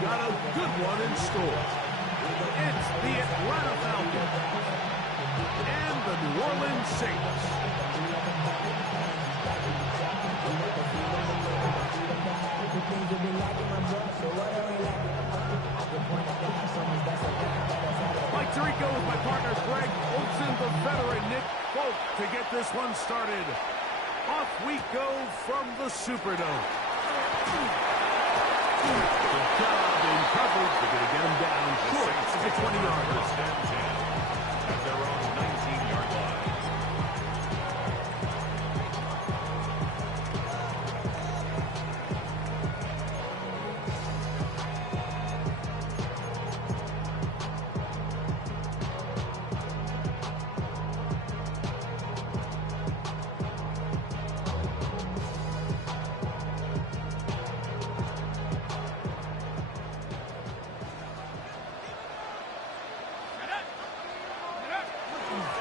got a good one in store. It's the Atlanta Falcons and the New Orleans Saints. Mike Tirico with my partner Greg Olson, the veteran Nick Folk to get this one started. Off we go from the Superdome. Good job in coverage. They're going to get him down short to the 20-yard line. At their own 19-yard line.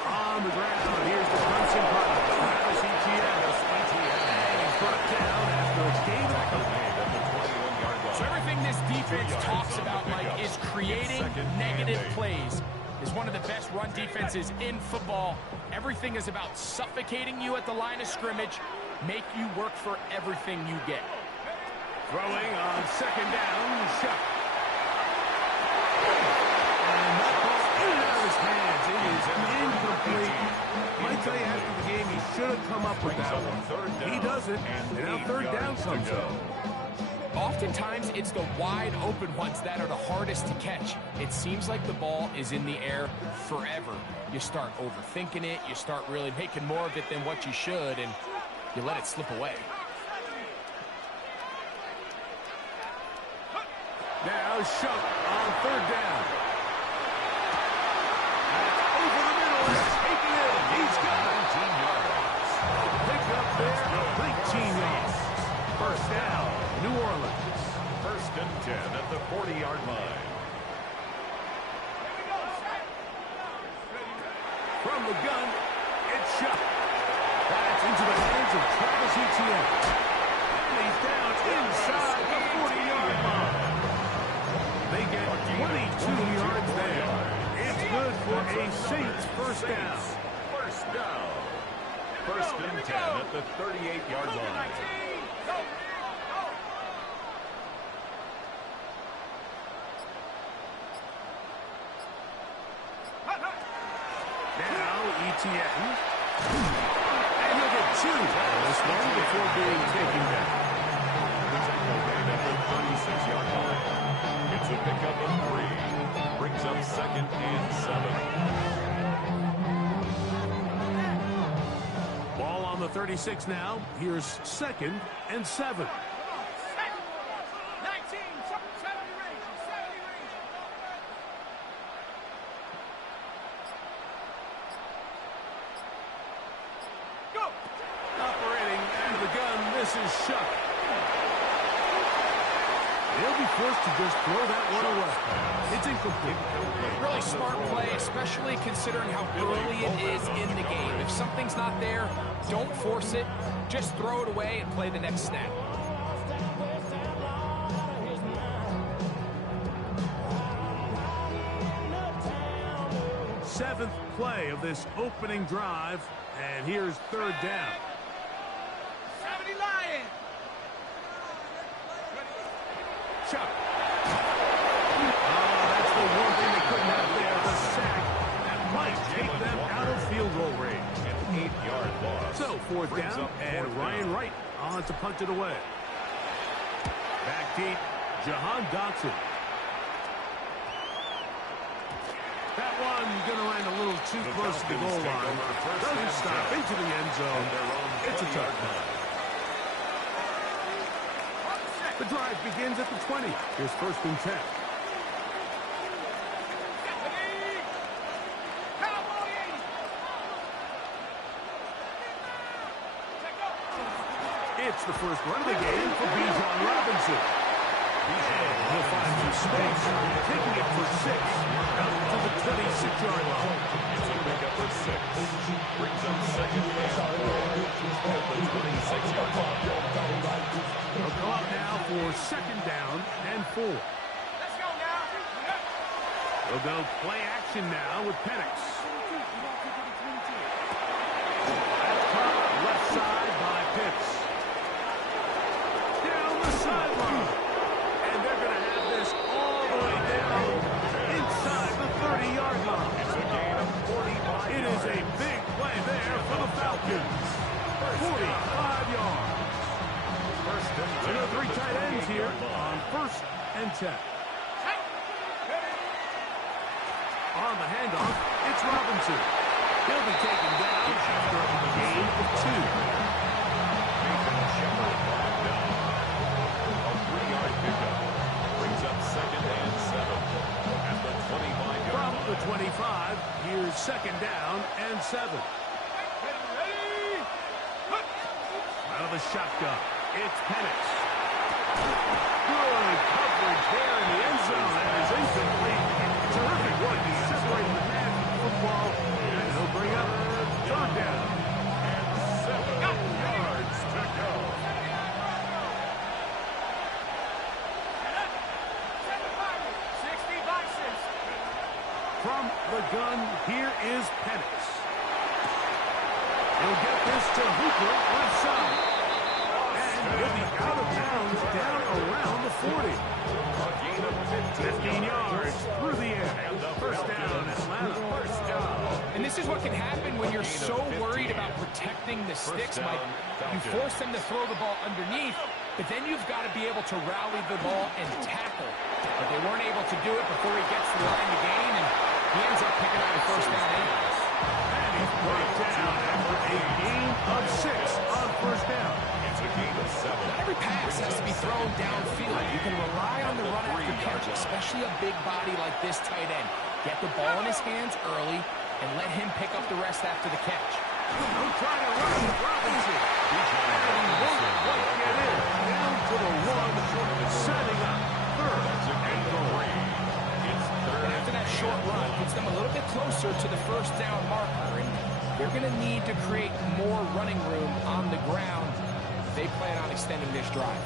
On the ground, here's the Clemson product. Travis Etienne. He's brought down after a gain of the 21-yard line. So everything this defense talks about, Mike, is creating negative plays. Is one of the best run defenses in football. Everything is about suffocating you at the line of scrimmage, make you work for everything you get. Throwing on second down, shot. And that ball in and out of his hands. It is incomplete. Might tell you after the game he should have come up with that one. He doesn't, and now third down comes up. Oftentimes, it's the wide open ones that are the hardest to catch. It seems like the ball is in the air forever. You start overthinking it, you start really making more of it than what you should, and you let it slip away. Now Shuck on third down. Over the middle, taking it. He's got 19 yards. Pick up there, 19 yards. First down, New Orleans. First and 10 at the 40-yard line. From the gun, it's Shuck. That's into the hands of Travis Etienne. And he's down inside the 40-yard line. They get 22 yards there. It's good for a Saints first down. First down. First and 10 at the 38-yard line. Now Etienne. And he'll get 2 on this one before being taken down. At the 36-yard line. It's a pickup of 3. Brings up second and 7. Ball on the 36 now. Here's second and 7. Operating out of the gun, this is Shuck. He'll be forced to just throw that one away. It's incomplete. Really smart play, especially considering how early it is in the game. If something's not there, don't force it. Just throw it away and play the next snap. Seventh play of this opening drive, and here's third down. Chuck. Oh, that's the one thing they couldn't have there, the sack. That might take them out of field goal range. An 8-yard loss. So, fourth down, and Ryan Wright on to punt it away. Back deep, Jahan Dotson. That one going to land a little too close to the goal line. Doesn't stop into the end zone. It's a touchdown. The drive begins at the 20. Here's first and 10. It's the first run of the game for Bijan Robinson. He'll find some space, taking it for 6, out to the 26-yard line. It's a pickup for 6. Brings up second and 4 at the 26-yard line. They'll go out now for second down and 4. We'll go play action now with Penix. That's caught left side by Pitts. Down the sideline. And they're going to have this all the way down inside the 30-yard line. It's a gain of 45 It is a big play there for the Falcons. 45 yards. There are 3 tight ends here on 1st and 10. On the handoff, it's Robinson. He'll be taken down after a gain of 2. A 3-yard pickup brings up 2nd and 7 at the 25-yard From line. the 25, here's 2nd down and 7. Out of the shotgun, it's Penix. Good coverage there in the end zone, and is incomplete. Terrific work to separate the man from the football, and he'll bring up 3rd down. And 7 yards to go. From the gun, here is Penix. He'll get this to Hooper left side. And he'll be out of bounds down around the 40. A gain of 15 yards through the air. First down, Atlanta. First down. And this is what can happen when you're so worried about protecting the sticks, Mike. You force them to throw the ball underneath, but then you've got to be able to rally the ball and tackle. But they weren't able to do it before he gets to the line to gain, and he ends up picking up the first down anyways. And he's brought down after a gain of 6 on first down. It's a gain of 7. Not every pass has to be thrown downfield. You can rely on the run after catch, especially a big body like this tight end. Get the ball in his hands early and let him pick up the rest after the catch. He'll try to run Robinson. And he won't quite get in. Down to the 1, setting up 3rd and goal. It's 3rd. And after that short run, gets them a little bit closer to the first down marker. And they're going to need to create more running room on the ground if they plan on extending this drive.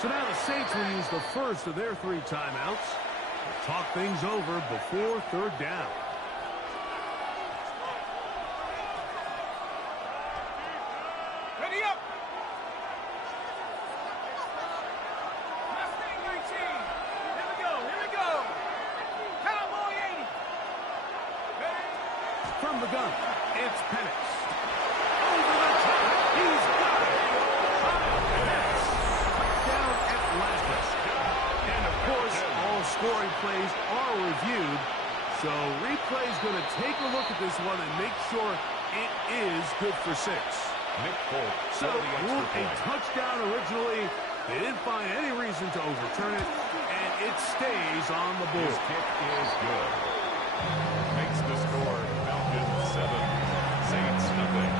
So now the Saints will use the first of their 3 timeouts to talk things over before 3rd down. Ready up! Mustang 19! Here we go! Cowboy 80! Ready? From the gun, it's Penix. Over the top, he's got it! Touchdown Atlanta. And of course, all scoring plays are reviewed, so replay's going to take a look at this one and make sure it is good for 6. Nick Folk So, for the extra ruled a point. touchdown originally. They didn't find any reason to overturn it, and it stays on the His board. kick is good. Makes the score Falcons 7, Saints nothing.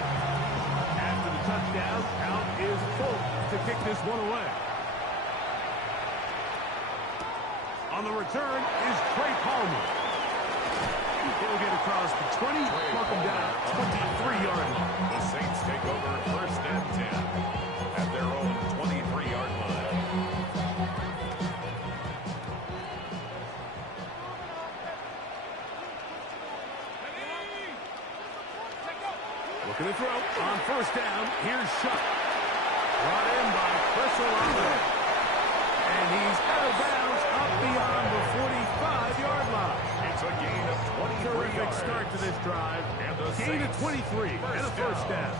After the touchdown, out is Folk to kick this one away. On the return is Trey Palmer. He'll get across the 20, mark him down, 23-yard line. The Saints take over 1st and 10 at their own 23-yard line. Looking to throw on 1st down. Here's Shuck. Brought in by Chris Olave. And he's out of bounds up beyond the 45-yard line. It's a gain of 23 Terrific yards. start to this drive. And the Gain of Saints 23 and a first down.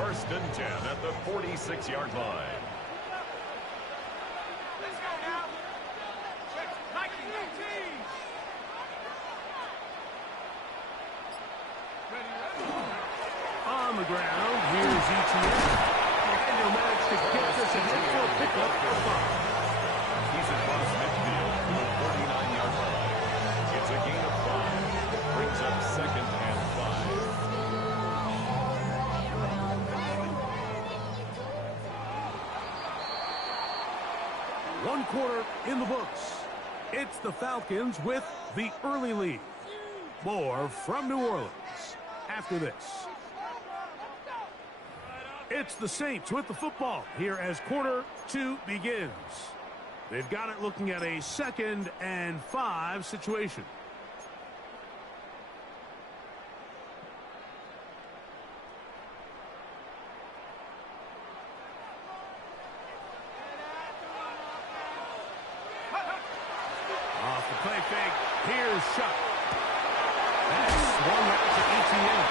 1st and 10 at the 46-yard line. Let's go now! 19! Ready? On the ground, here's ETN. And he'll manage to get this ahead for a pickup of 5. He's across midfield to the 49-yard line. It's a gain of 5. one quarter in the books. It's the Falcons with the early lead. More from New Orleans after this. It's the Saints with the football here as quarter 2 begins. They've got it looking at a 2nd and 5 situation. Off the play fake, here's Shuck. That's swung out to ETN.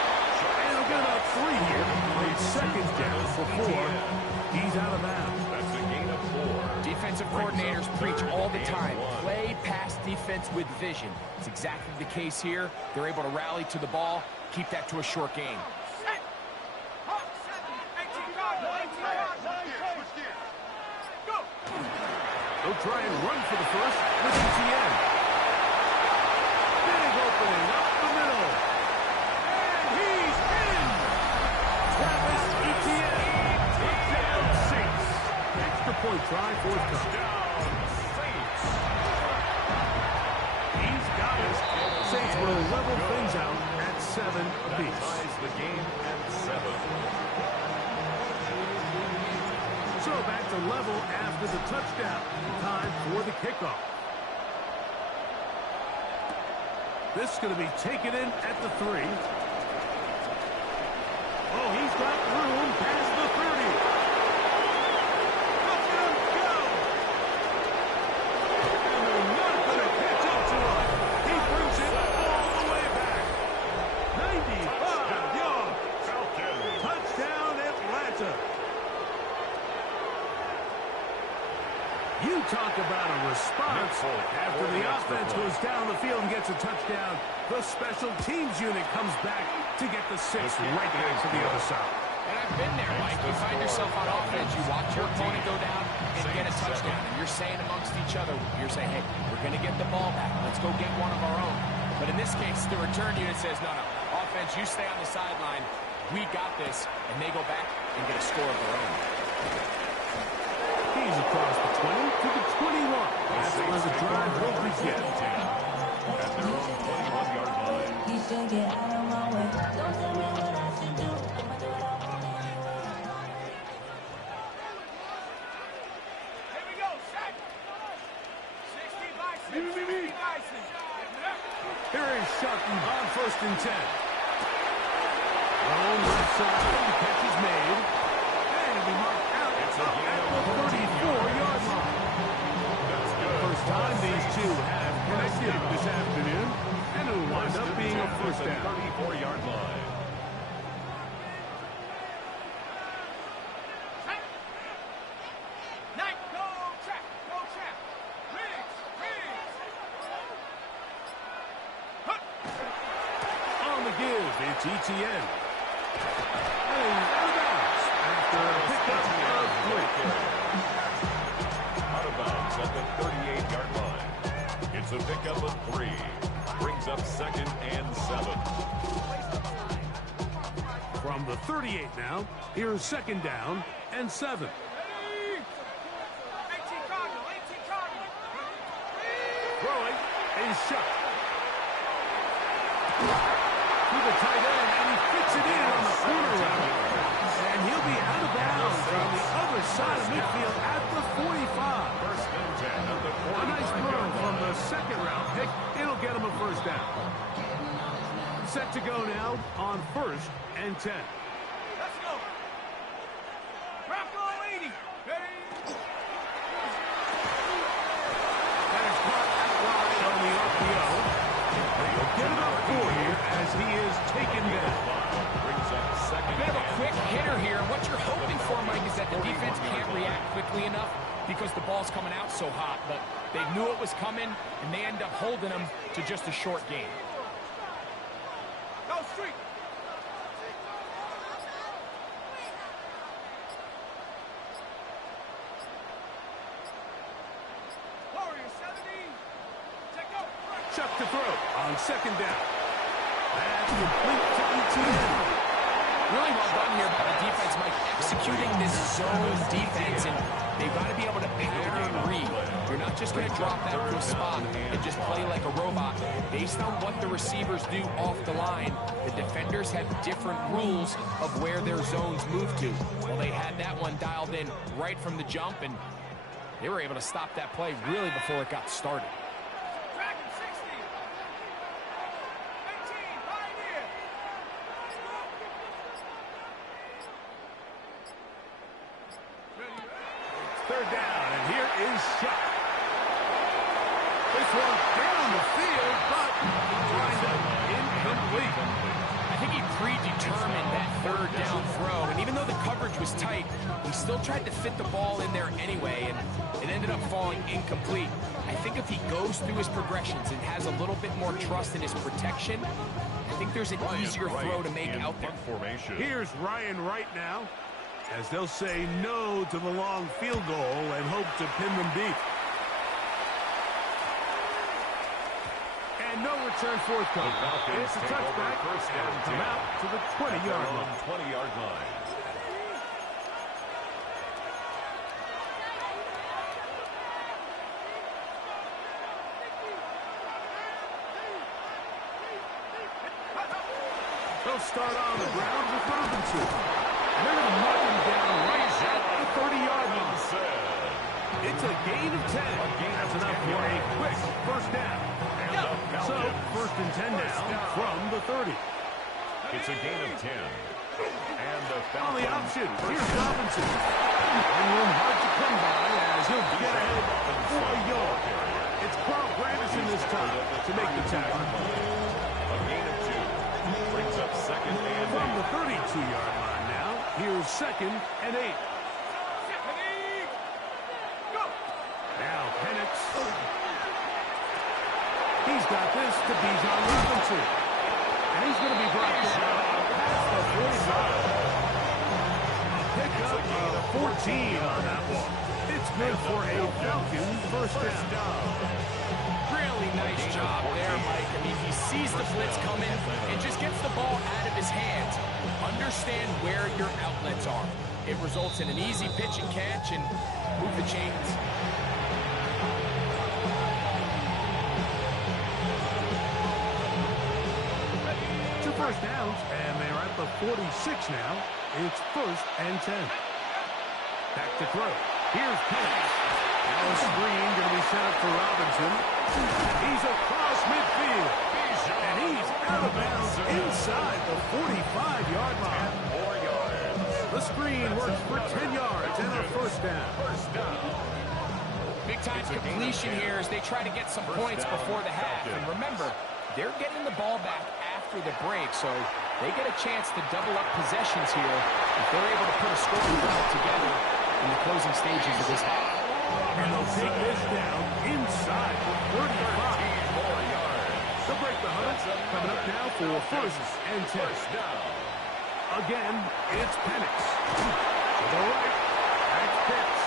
And he'll get about 3 here on 2nd down before he's out of bounds. That's a gain of 4. Defensive coordinators preach all the time, play pass defense with vision. It's exactly the case here. They're able to rally to the ball, keep that to a short game. They'll try and run for the first with ETN. Big opening up the middle. And he's in. Travis Etienne. Touchdown Saints. Extra point try, 4th touchdown Saints. He's got it. Saints will level things out at 7 apiece. Ties the game at 7. So back to level after the touchdown. Time for the kickoff. This is going to be taken in at the 3. Oh, he's got room past the 30. Look at him go! And they're not going to catch up to him. He brings it all the way back. 95 yards. Touchdown Atlanta. You talk about a response after the offense goes down the field and gets a touchdown. The special teams unit comes back to get the 6 right back to the other side. And I've been there, Mike. You find yourself on offense, you watch your opponent go down and get a touchdown, and you're saying amongst each other, you're saying, hey, we're going to get the ball back. Let's go get one of our own. But in this case, the return unit says, no, offense, you stay on the sideline. We got this, and they go back and get a score of their own. He's across the 20 to the 21. That's where the drive will begin. At their own 21-yard line. You should get out of my way. Don't tell me what I should do. I'ma do it all my way. Here we go, set. 60 Bison. 60 Bison. Here is Shutten on 1st and 10. Thrown left side. The catch is made. And it'll be marked out at the 34-yard line. That's good. First time these two have connected this afternoon. And it'll wind up being a first down. 34-yard line. Knight, go trap. Go trap. Riggs. On the give, it's ETN. And he's out of bounds after a pickup of 3. Out of bounds at the 38-yard line. It's a pickup of 3. Brings up 2nd and 7. From the 38 now, here's 2nd down and 7. 18 Cardinal. 18 Cardinal. Throwing is Shuck. To the tight end, and he fits it in on the corner route. And he'll be out of bounds on the other side of midfield at the 45. First and 10 at the 45. A nice throw from the 2nd-round pick. It'll get him a first down. Set to go now on 1st and 10. Let's go. Bronco 80. Ready? That is caught outright on the RPO. They'll get it up 4 here as he is taken down. Brings up 2nd They have a and quick hitter here, and what you're hoping for, Mike, is that the defense can't react quickly enough because the ball's coming out so hot. But they knew it was coming, and they end up holding them to just a short game. Go street. Warrior 70. Check go. Chuck to throw on 2nd down. That's complete to ETN. Really well done here by the defense, Mike, executing this zone defense, and they've got to be able to pattern read. You're not just going to drop that to a spot and just play like a robot. Based on what the receivers do off the line, the defenders have different rules of where their zones move to. Well, they had that one dialed in right from the jump, and they were able to stop that play really before it got started. Dragon 60. 18, Pioneer. Third down, and here is Shot. This one down the field, but lined up incomplete. I think he predetermined that third down throw, and even though the coverage was tight, he still tried to fit the ball in there anyway, and it ended up falling incomplete. I think if he goes through his progressions and has a little bit more trust in his protection, I think there's an easier throw to make out there. Here's Ryan Wright now, as they'll say no to the long field goal and hope to pin them deep. And no return forthcoming. It's a touchback and come out to the 20-yard line. 20-yard line. They'll start on the ground with Robinson. And they're going to mark him down right at the 30-yard line. It's a gain of 10. That's enough for a quick first down. So, first and 10 now from the 30. It's a gain of 10. And the On the Falcons. option, here's Robinson. And room hard to come by as he'll get ahead for a yard. It's Carl Granderson this time to make the tackle. A gain of 2. Brings up second and From 8. the 32-yard line now, here's second and 8. Now Penix. He's got this to Bijan Robinson. And he's going to be brought down past the 45. A pickup of 14 on that one. It's good for a Falcon first down. Really nice job there, Mike. I mean, he sees the blitz coming and just gets the ball out of his hands. Understand where your outlets are. It results in an easy pitch and catch and move the chains. 2 first downs, and they're at the 46 now. It's first and 10. Back to throw. Here's Penix. Now a screen going to be set up for Robinson. He's across midfield. And he's out of bounds inside the 45-yard line. 4 yards. The screen works for 10 yards and a first down. Big time completion here as they try to get some points before the half. And remember, they're getting the ball back after the break, so they get a chance to double up possessions here if they're able to put a scoring drive together in the closing stages of this half. And they'll take this down inside the 35. They'll break the huddle. Coming up now for first and 10. Again, it's Penix. To the right, that's Pitts.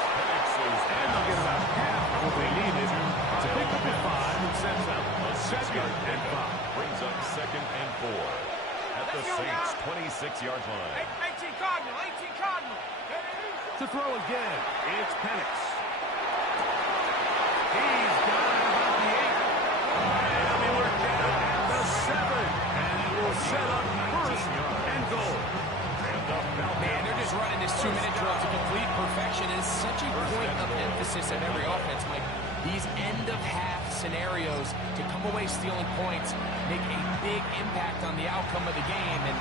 And they'll get about half of what they needed to pick up a 5 and sets up a second and 5. Brings up second and 4. At the Saints' 26-yard line. 18 Cardinal, 18 Cardinal. To throw again, it's Penix. He's got it about the 8. And they work down at the 7. And it will set up first and goal. Man, they're just running this 2-minute drill to complete perfection. It is such a point of emphasis of every offense, Mike. These end-of-half scenarios to come away stealing points make a big impact on the outcome of the game, and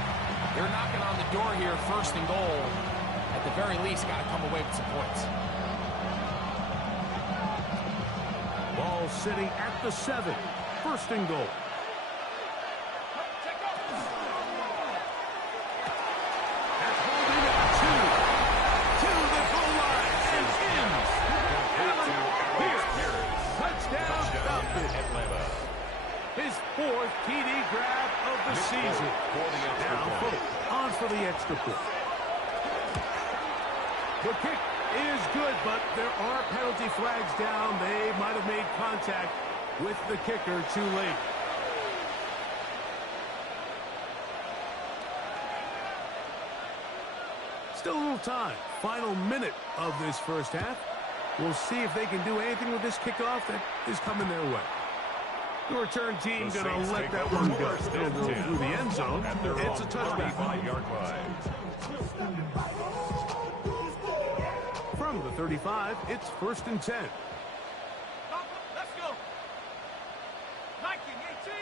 they're knocking on the door here, first and goal. At the very least, got to come away with some points. Ball sitting at the 7. First and goal. That's holding at 2. To the goal line and in. Here. Touchdown, Falcons. His 4th TD grab of the season. Now Fulton on for the extra point. The kick is good, but there are penalty flags down. They might have made contact with the kicker too late. Still a little time. Final minute of this first half. We'll see if they can do anything with this kickoff that is coming their way. The return team going to let that one go. It'll go through the end zone. It's a touchback. From the 35, it's 1st and 10. Let's go. 19, 18.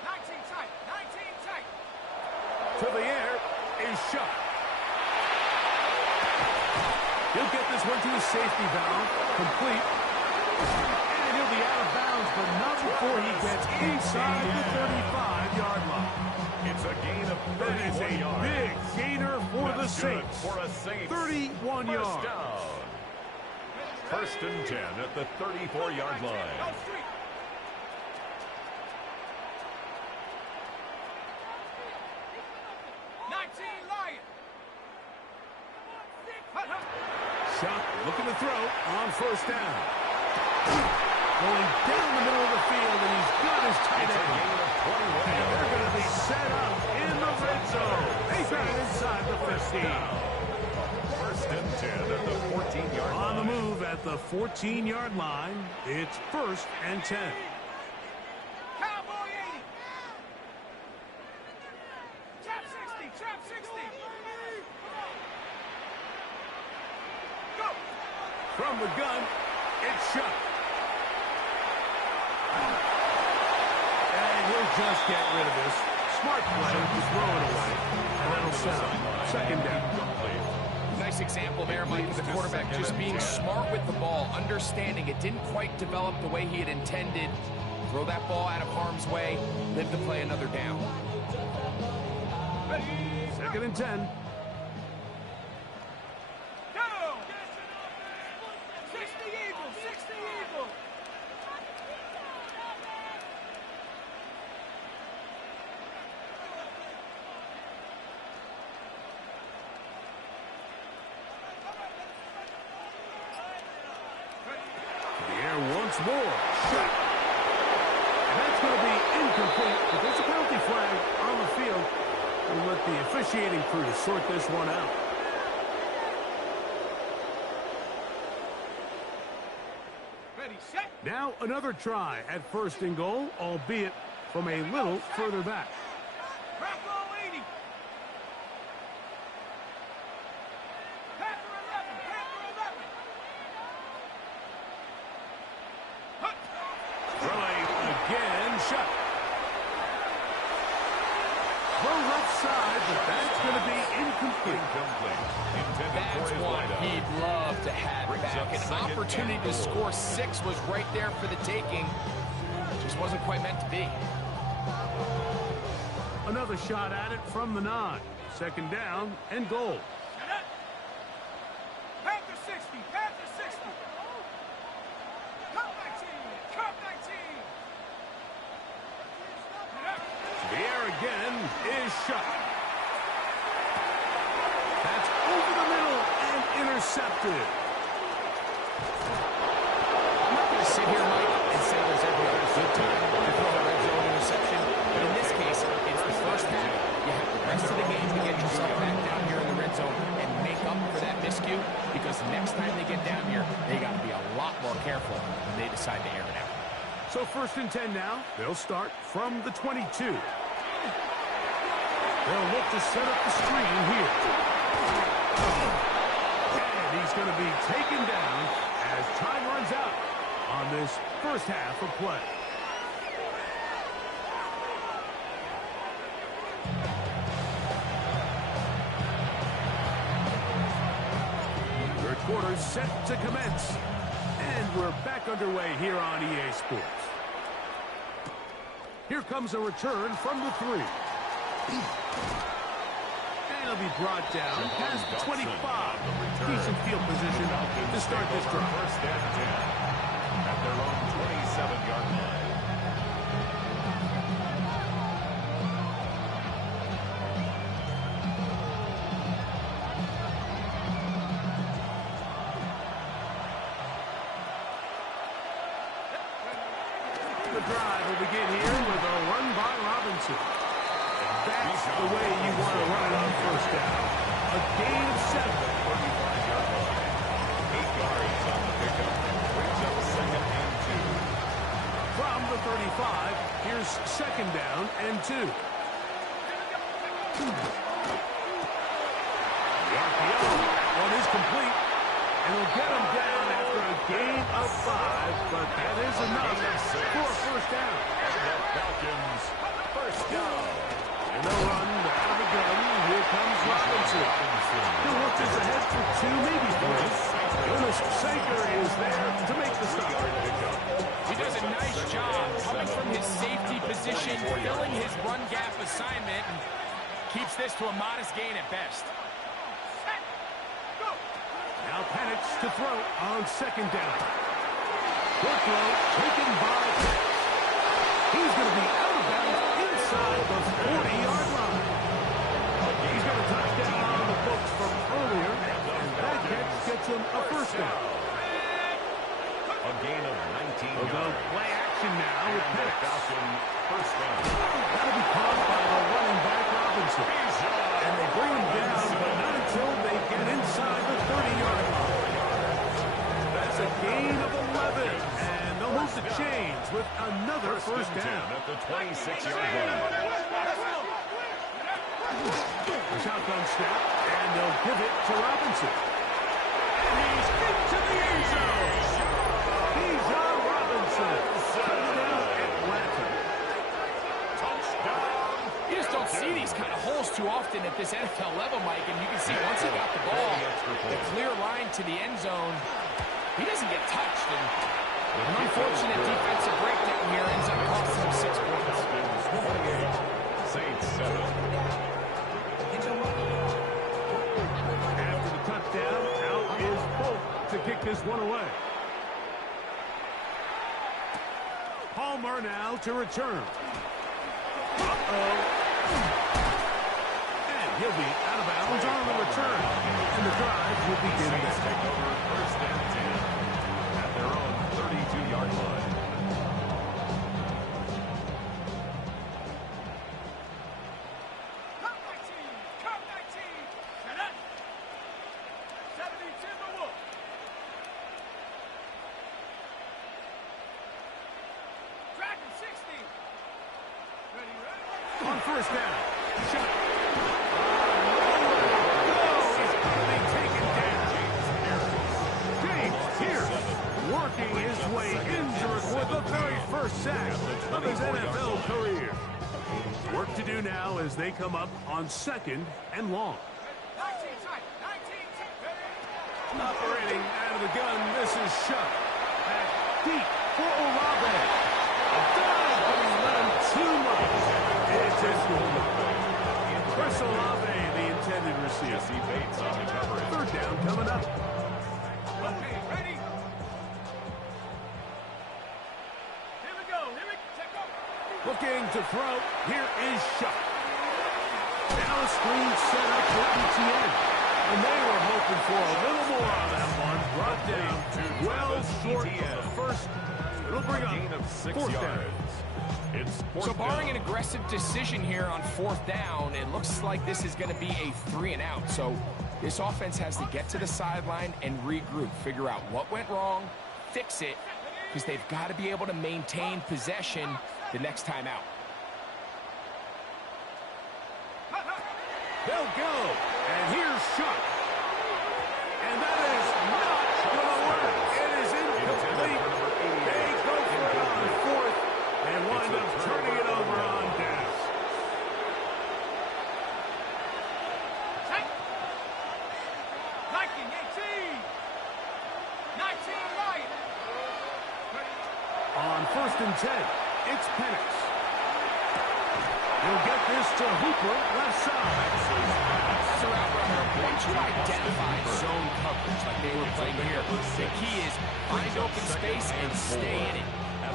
19 tight. 19 tight. To the air is shot. He'll get this one to his safety valve. Complete. And he'll be out of bounds, but not before he gets inside the 35-yard line. It's a gain of 31 That is a yards. big gainer for the That's good Saints. for a Saints. 31 First yards. down. 1st and 10 at the 34-yard Go line. street. Shot looking to throw on 1st down. Going down the middle of the field, and he's got his tight It's a end. gain of 21 And they're yards. going to be set up in the red zone. They got it inside the 15. 1st and 10 at the 14-yard line. On the move at the 14-yard line, it's 1st and 10. Cowboy 80. Trap 60. Trap 60. Go. From the gun, it's shot. And he'll just get rid of this. Smart play to throw it away. And that'll set up 2nd down. Nice example there, Mike, of the quarterback just being smart with the ball, understanding it didn't quite develop the way he had intended. Throw that ball out of harm's way, live to play another down. 2nd and 10. Go. 60 Eagles. 60 Eagles. The air once more. Shot. And that's going to be incomplete, but there's a penalty flag on the field. We'll let the officiating crew sort this one out. Ready, set. Now another try at 1st and goal, albeit from a little further back. Crack roll 80. Panther 11. Panther 11. Hut. Throwing again, shot. Throw left side, but that's going to be incomplete. That's one he'd love to have back. An opportunity to score 6 was right there for the taking. Just wasn't quite meant to be. Another shot at it from the 9. 2nd down and goal. Panther 60. Panther 60. Cup 19. Cup 19. The air again is shot. That's over the middle and intercepted. I'm not going to sit here, Mike, and say there's every other good time to throw a red zone interception. But in this case, it's the first half. You have the rest of the game to get yourself back down here in the red zone and make up for that miscue, because next time they get down here, they got to be a lot more careful when they decide to air it out. So 1st and 10 now. They'll start from the 22. They'll look to set up the screen here. And he's going to be taken down as time runs out on this first half of play. Third quarter set to commence. And we're back underway here on EA Sports. Here comes a return from the 3. And he'll be brought down past the 25. Decent field position to start this drive. 1st and 10 at their own 27-yard line. The drive will begin here with a run by Robinson. And that's the way you want to run it on 1st down. a gain of 7. 35-yard line. 8 yards on the pickup. Brings up second and 2. From the 35, here's second down and 2. The RPO, that one is complete. And will get him down after a gain of 5, but that is enough for a first down. And the Falcons, first down. And they'll run out of the gun. Here comes Robinson. He'll look just ahead for 2, maybe 3. Jonas Saker is there to make the stop. He does a nice job coming from his safety position, filling his run gap assignment, and keeps this to a modest gain at best. Now Penix to throw on second down. Good throw taken by Penix. He's going to be out of bounds inside the 40-yard line. He's got a touchdown on the books from earlier, and that catch gets him a first down. A gain of 19 We'll go yards. play action now with Penix. Falcon, first down. That'll be caught by the running back Robinson. And they bring him down, but not until they get inside the 30-yard line. That's a gain of 11, and they'll move the chains with another first down. At the 26-yard line. Shotgun snap, and they'll give it to Robinson. And he's into the end zone. He's on Robinson. Touchdown, Atlanta. You just don't see these kind of holes too often at this NFL level, Mike, and you can see once he got the ball, the clear line to the end zone, he doesn't get touched, and an unfortunate defensive breakdown here ends up costing him 6 points. 28, Saints 7. After the touchdown, out is Bolt to kick this one away. Palmer now to return. Uh-oh. And he'll be out of bounds on the return. And the drive will begin Saints next. take over first and 10 at their own 32-yard line. Come 19! Come 19! Shut up! 70 Timberwolves! Dragon 60! Ready, ready? On first down. Shot. Working his way into it with the very first sack of his NFL career. Work to do now as they come up on second and long. 19 tight! 19 tight! Ready? Operating out of the gun, this is Shuck. Back deep for Olave. A dive, but he's let him too much. It's incomplete. Chris Olave, the intended receiver. Jesse Bates on the coverage. Third down coming up. Okay, ready? Here we go! Here we go! Check up! Looking to throw. Here is Shuck. Now a screen set up for ETN. And they were hoping for a little more on that one. Brought down well short of the first. It'll bring Gain up of 6 fourth down. yards. It's fourth So barring down. an aggressive decision here on fourth down, it looks like this is going to be a 3 and out. So this offense has to get to the sideline and regroup, figure out what went wrong, fix it, because they've got to be able to maintain possession the next time out. They'll go. And here's Shuck. And that is not going to work. It is incomplete. They go for it on fourth and wind up turning it over on downs. Check! 19, 18! 19 right! On first and 10, it's Penix. He'll get this to Hooper, left side. As a route runner, once you identify zone coverage like they were playing here, the key is find open space and stay in it.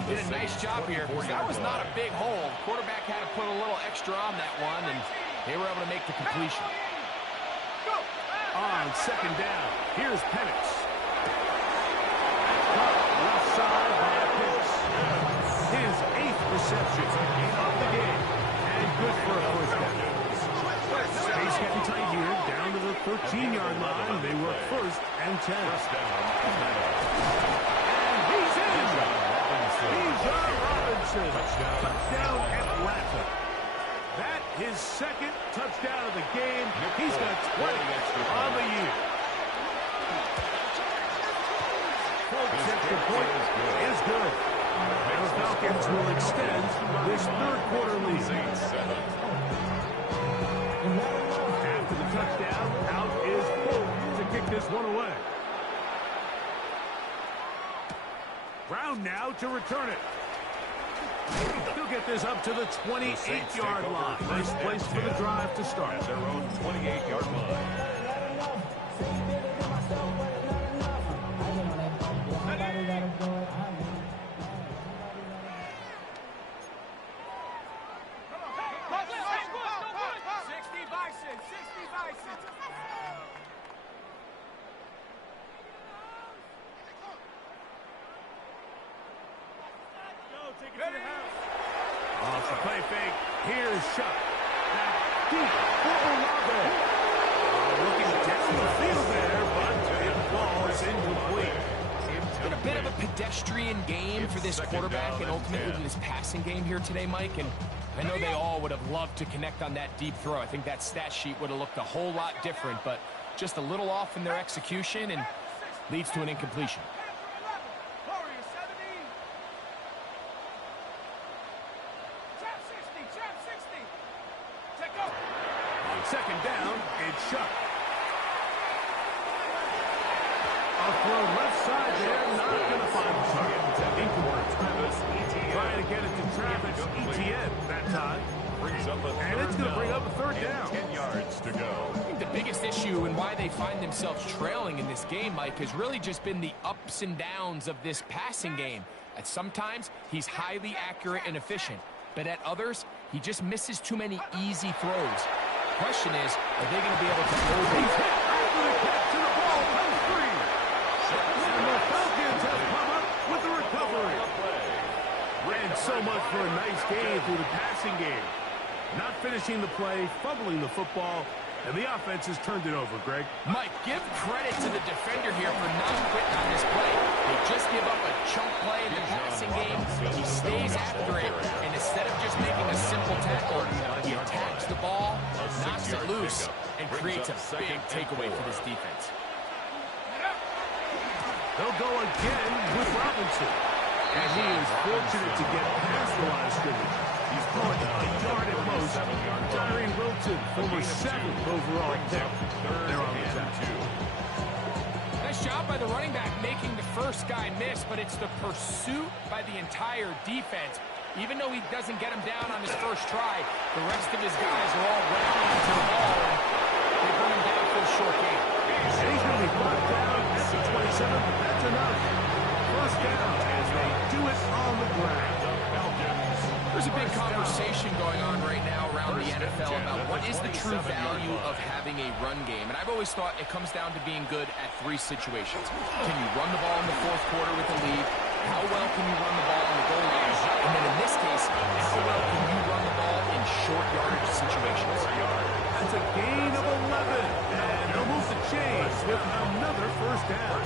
Did a nice job here. That was not a big hole. Quarterback had to put a little extra on that one, and they were able to make the completion. On second down, here's Penix. Left side by Penix. His 8th reception of the game. And good for a first down. Space getting tight here, down to the 13-yard line. They were first and 10. And he's in. Bijan Robinson. Touchdown Atlanta. That his second touchdown of the game. He's got 20 on the year. Folks, extra point is good. And the Falcons will extend this third-quarter lead. After the touchdown, out is Bolt to kick this one away. Brown now to return it. He'll get this up to the 28-yard line. Nice place for the drive to start. At their own 28-yard line. Off the play fake. Here's Shuck. Back deep for Olave. Looking down the field there, but it falls incomplete. It's been a bit of a pedestrian game for this quarterback and ultimately this passing game here today, Mike. And I know they all would have loved to connect on that deep throw. I think that stat sheet would have looked a whole lot different, but just a little off in their execution and leads to an incompletion. Second down, it's Shuck. A throw left side there, not going to find the target. Trying to get it to Travis Etienne that time. And it's going to bring up a third down. 10 yards to go. I think the biggest issue and why they find themselves trailing in this game, Mike, has really just been the ups and downs of this passing game. At sometimes, he's highly accurate and efficient, but at others, he just misses too many easy throws. The question is, are they going to be able to hold He's hit after the catch and the ball comes free. And the Falcons have come up with the recovery. And so much for a nice game through the passing game. Not finishing the play, fumbling the football, and the offense has turned it over, Greg. Mike, give credit to the defender here for not quitting on this play. They just give up a chunk play in the passing game. He stays after it, and instead of just making a simple tackle, he attacks the ball, knocks it loose, and creates a big takeaway for this defense. They'll go again with Robinson. And he is fortunate to get past the line of scrimmage. He's caught a yard at most. Tyree Wilton, former 7th overall pick. They're on the attack. Nice job by the running back making the first guy miss, but it's the pursuit by the entire defense. Even though he doesn't get him down on his first try, the rest of his guys are all rallying to the ball, and they bring him down for a short game. And he's going to be brought down at the 27, but that's enough. First down as they do it on the ground. There's a big conversation going on right now around the NFL about what is the true value of having a run game. And I've always thought it comes down to being good at 3 situations. Can you run the ball in the fourth quarter with the lead? How well can you run the ball on the goal line? And then in this case, how well can you run the ball in short yardage situations? That's a gain of 11. And they'll move the chains with another first down.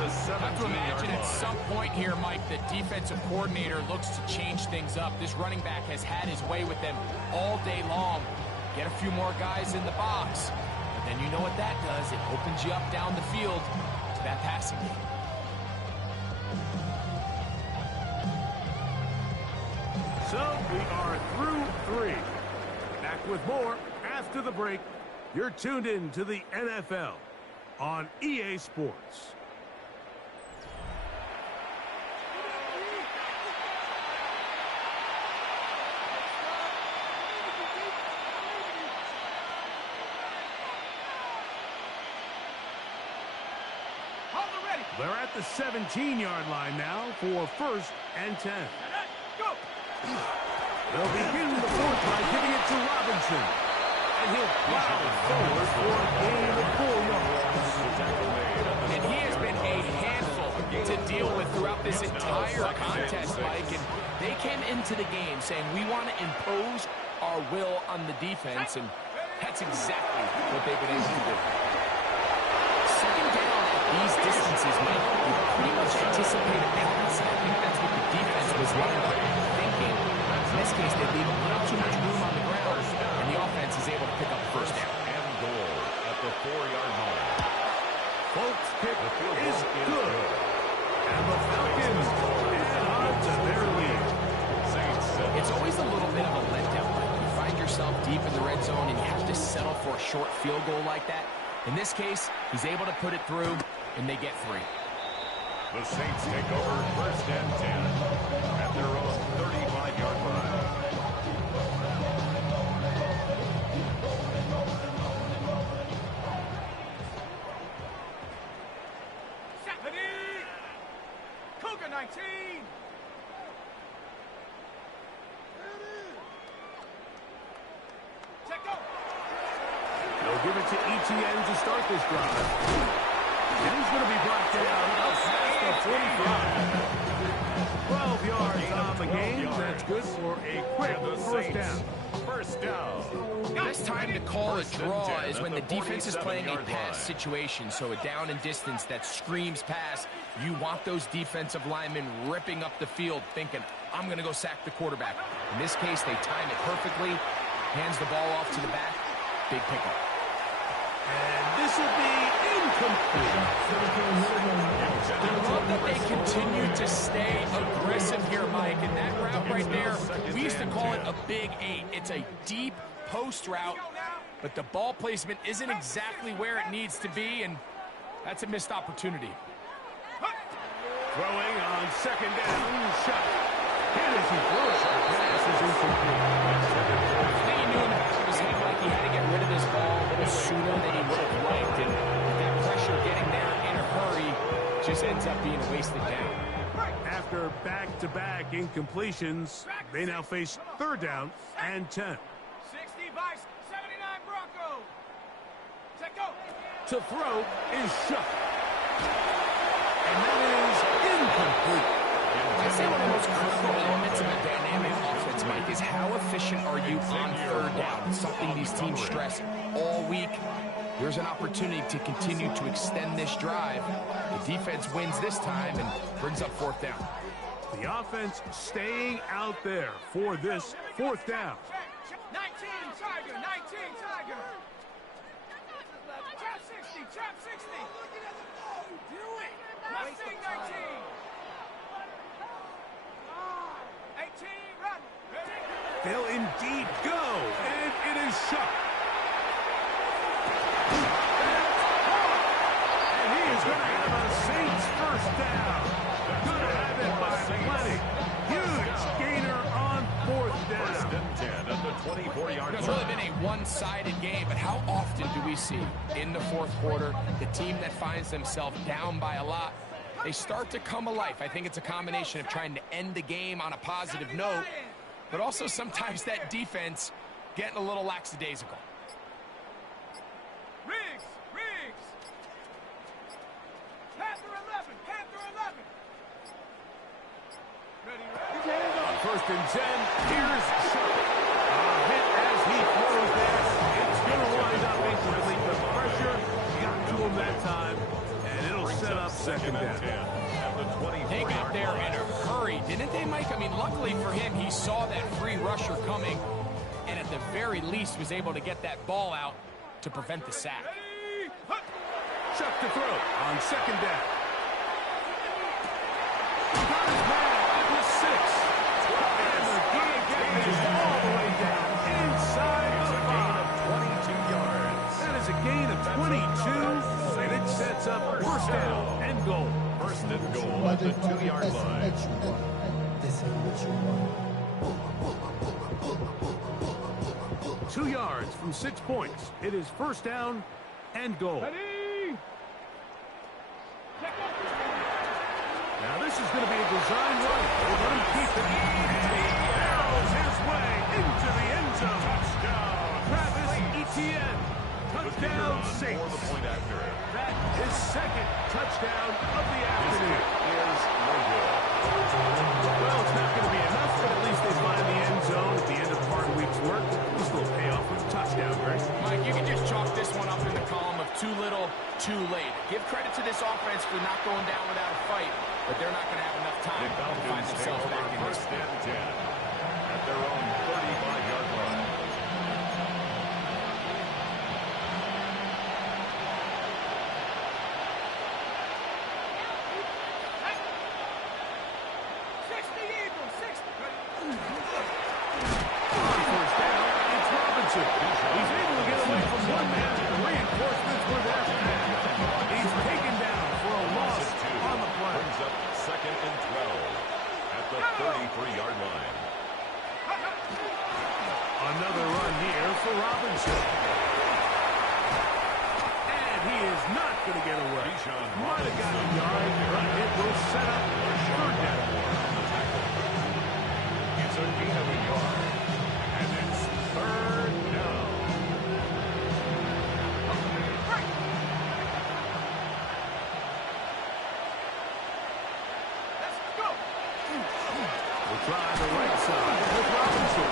I have to imagine at some point here, Mike, the defensive coordinator looks to change things up. This running back has had his way with them all day long. Get a few more guys in the box. But then you know what that does. It opens you up down the field to that passing game. So we are through 3. Back with more after the break. You're tuned in to the NFL on EA Sports. They're at the 17-yard line now for first and 10. Go! They'll begin the fourth by giving it to Robinson. And he'll plow forward for a gain of 4 yards. And he has been a handful to deal with throughout this entire contest, Mike. And they came into the game saying, we want to impose our will on the defense. And That's exactly what they've been able to do. Second down at these distances, Mike, you pretty much anticipate a pass. I think that's what the defense was lined up thinking. In this case, they leave a little too much room on the ground, and the offense is able to pick up the first down. And goal at the 4-yard line. Folks' kick is good. And the Falcons add on to their lead. It's always a little bit of a letdown. You find yourself deep in the red zone, and you have to settle for a short field goal like that. In this case, he's able to put it through, and they get 3. The Saints take over 1st and 10 at their own 35-yard line. Cougar 19. Check go. They'll give it to ETN to start this drive. And he's going to be brought down past the 45. 12 yards on the game. That's good for a quick first down. First down. Best time to call a draw is when the defense is playing a pass situation, so a down and distance that screams pass. You want those defensive linemen ripping up the field thinking, I'm going to go sack the quarterback. In this case, they time it perfectly, hands the ball off to the back, big pickup. And this will be incomplete. I love that they continue to stay aggressive here, Mike. And that route right there, we used to call it a big 8. It's a deep post route, but the ball placement isn't exactly where it needs to be, and that's a missed opportunity. Throwing on second down, shot. Hit as he threw it. Pass is incomplete. I think he knew in the back of his head, Mike, he had to get rid of this ball a little sooner than he would have liked, and with that pressure getting there in a hurry just ends up being a wasted down. After back-to-back incompletions, they now face third down and 10. 60 by 79 Bronco. Check go. To throw is shut. And that is incomplete. I'd say one of the most critical elements of a dynamic offense, Mike, is how efficient are you on third down? It's something these teams stress all week. Here's an opportunity to continue to extend this drive. The defense wins this time and brings up fourth down. The offense staying out there for this fourth down. 19 Tiger, 19 Tiger. Trap 60, trap 60. Do it. Mustang 19. 18, run. They'll indeed go, and it is shut. And he is going to have a Saints first down. Going to have it by plenty. Huge gainer on fourth down. 1st and 10 at the 24-yard line. It's really been a one-sided game, but how often do we see in the fourth quarter the team that finds themselves down by a lot, they start to come alive? I think it's a combination of trying to end the game on a positive note, but also sometimes that defense getting a little lackadaisical. Riggs, Riggs. Panther 11, Panther 11. Ready, ready. On 1st and 10, here's Sharp. A hit as he throws there. It's going to wind up incomplete. The pressure got to him that time, and it'll set up second down. They got there in a hurry, didn't they, Mike? I mean, luckily for him, he saw that free rusher coming, and at the very least was able to get that ball out to prevent the sack. Chuck to throw on second down. He got his man at the 6. And the game is all the way down inside the 5. 22 yards. That is a gain of 22, and it sets up first down and goal. 1st and goal at the 2-yard line. This ain't what you want. 2 yards from 6 points. It is first down and goal. Ready. Check go. Now this is going to be a design run. We'll let him keep it. And he barrels his way into the end zone. Touchdown. Travis Etienne. Touchdown Saints. For the point after. That is second touchdown of the afternoon. Is no good. Well, it's not going to be enough, but at least they find the end zone at the end of the hard week's work. This will pay off with a touchdown, Greg. Mike, too late. Give credit to this offense for not going down without a fight, but they're not going to have enough time The to find Falcons take themselves back over in this. first and 10 at their own 35-yard line. First down, it's Robinson. He's able to get away from one man. The reinforcements were there. He's taken down for a loss on the play. Brings up second and 12 at the 33-yard line. Another run here for Robinson. And he is not going to get away. Might have got a yard, but it will set up a third down. It's a gain of a yard. And it's third down. We'll try the right side with Robinson.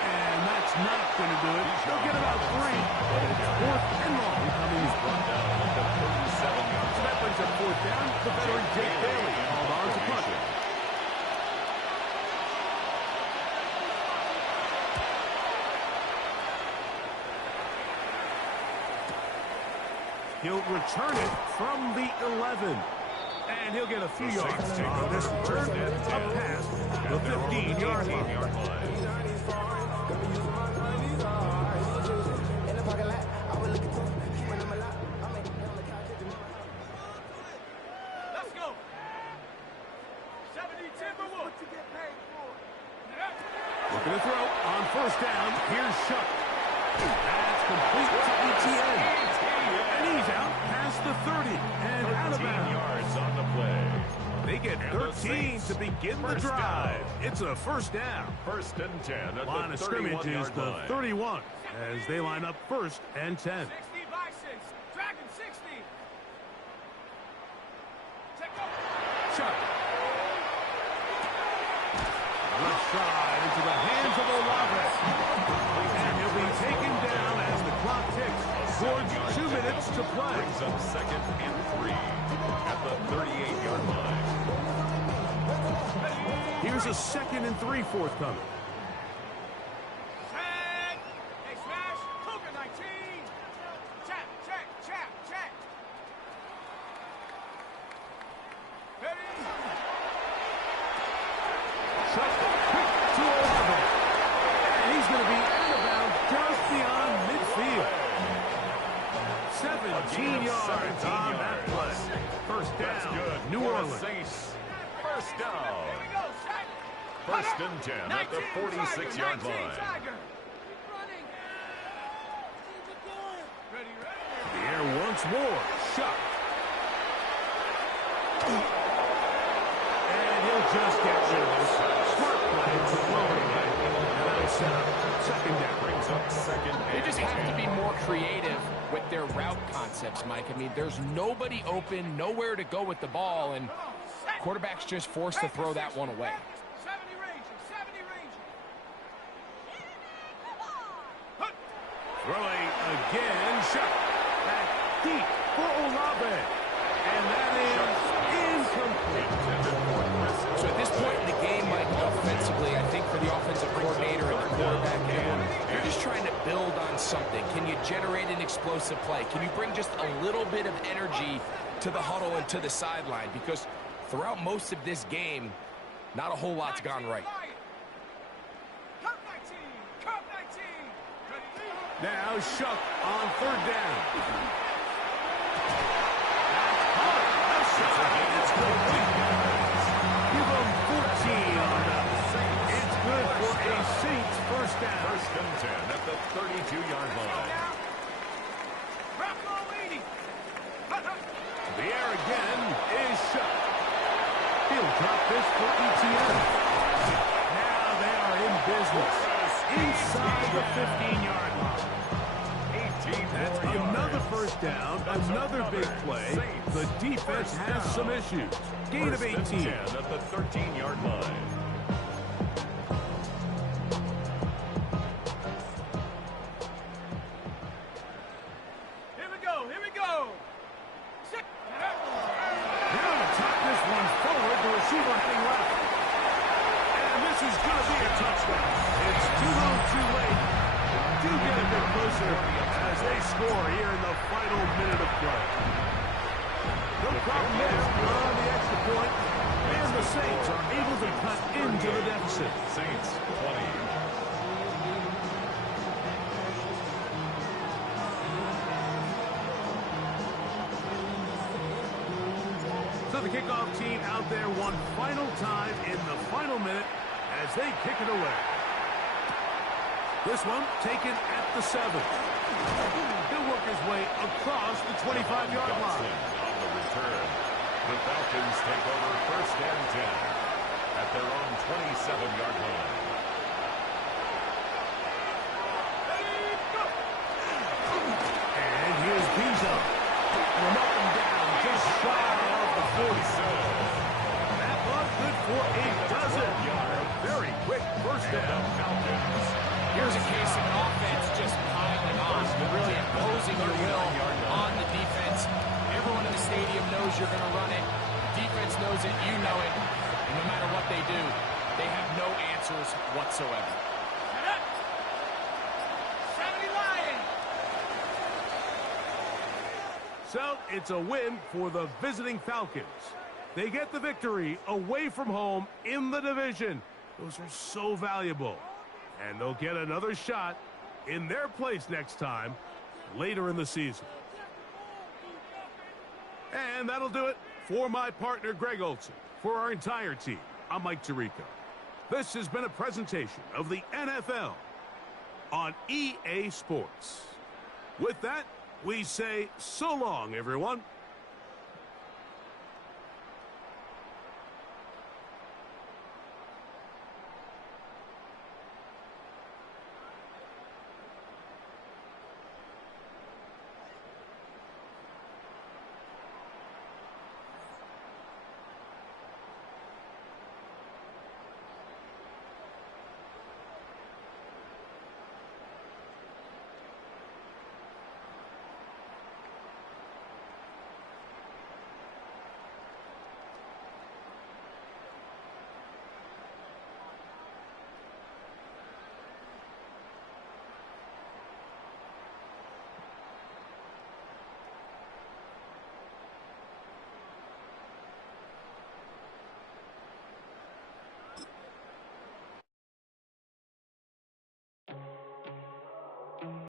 And that's not going to do it. They'll get about 3, but it's fourth and long coming. He's brought down at the 37-yard So that brings up fourth down. The veteran Jake Bailey called on to punt it. He'll return it from the 11. And he'll get a few yards on this return up past the 15-yard line. Let's go. 70 Timberwolves. What you get paid for? Looking to throw on first down. Here's Shuck. That's complete to ETN. And he's out past the 30 and out of 13 bounds. yards on the play. They get 13 to begin the drive. It's a first down. First and 10 at Line the of scrimmage is 31-yard the line. 31 as they line up first and 10. 60 Bisons. Dragon 60. Check up. Chuck. Left side into the hands of Olave. And he'll be taken down as the clock ticks towards 2 minutes to play. Brings up second and 3 at the 38-yard line. Here's a 2nd and 3 forthcoming. Check. Hey, smash. Cougar 19. Check, check, check, check. Ready? Chuck quick to Olave. And he's going to be out of bounds just beyond midfield. 17 yards on that play. First That's down, good. New for the Orleans. Saints. First down. Here we go, Shaq. First and 10 at the 46-yard 19 line. Tiger. Running. Ready, ready. The air once more. Shuck. And he'll just get rid of this. Smart play to throw it away. And that'll set up second down. Brings up second They and just have to 10. be more creative with their route concepts, Mike. I mean, there's nobody open, nowhere to go with the ball, and quarterback's just forced to throw that one away. 70 Rangers, 70 Rangers. Throwing again. Shuck. Back deep for Olave. And that is incomplete. So at this point in the game, Mike, offensively, I think for the offensive coordinator and the quarterback, you're just trying to build on something. Can you generate an explosive play? Can you bring just a little bit of energy to the huddle and to the sideline? Because throughout most of this game, not a whole lot's gone right. Cup 19, Cup 19. Ready? Now Shuck on third down. It's complete. Give them 14 on that. It's good for a Saints first down. First and 10 at the 32-yard line. Rocco leading. The air again is Shuck. He'll drop this for ETN. Now they are in business. Inside the 15-yard line. That's another first down, another big play. The defense has some issues. Gain of 18. 10 at the 13-yard line. Here we go, here we go. is going to be a touchdown. It's too little too late. Do get a bit closer as they score here in the final minute of play. No problem there on the extra point. And the Saints are able to cut into the deficit. Saints 20. So the kickoff team out there one final time in the final minute as they kick it away. This one taken at the 7. He'll work his way across the 25-yard line. On the return, the Falcons take over first and 10 at their own 27-yard line. And here's Pizzo. And up and down, just shy of the 47. That was good for a dozen. A very quick first down. Falcons. Here's a case of an offense just piling on, really imposing your will on the defense. Everyone in the stadium knows you're going to run it. Defense knows it, you know it. And no matter what they do, they have no answers whatsoever. 70 Lions. So it's a win for the visiting Falcons. They get the victory away from home in the division. Those are so valuable. And they'll get another shot in their place next time, later in the season. And that'll do it for my partner, Greg Olson. For our entire team, I'm Mike Tirico. This has been a presentation of the NFL on EA Sports. With that, we say so long, everyone.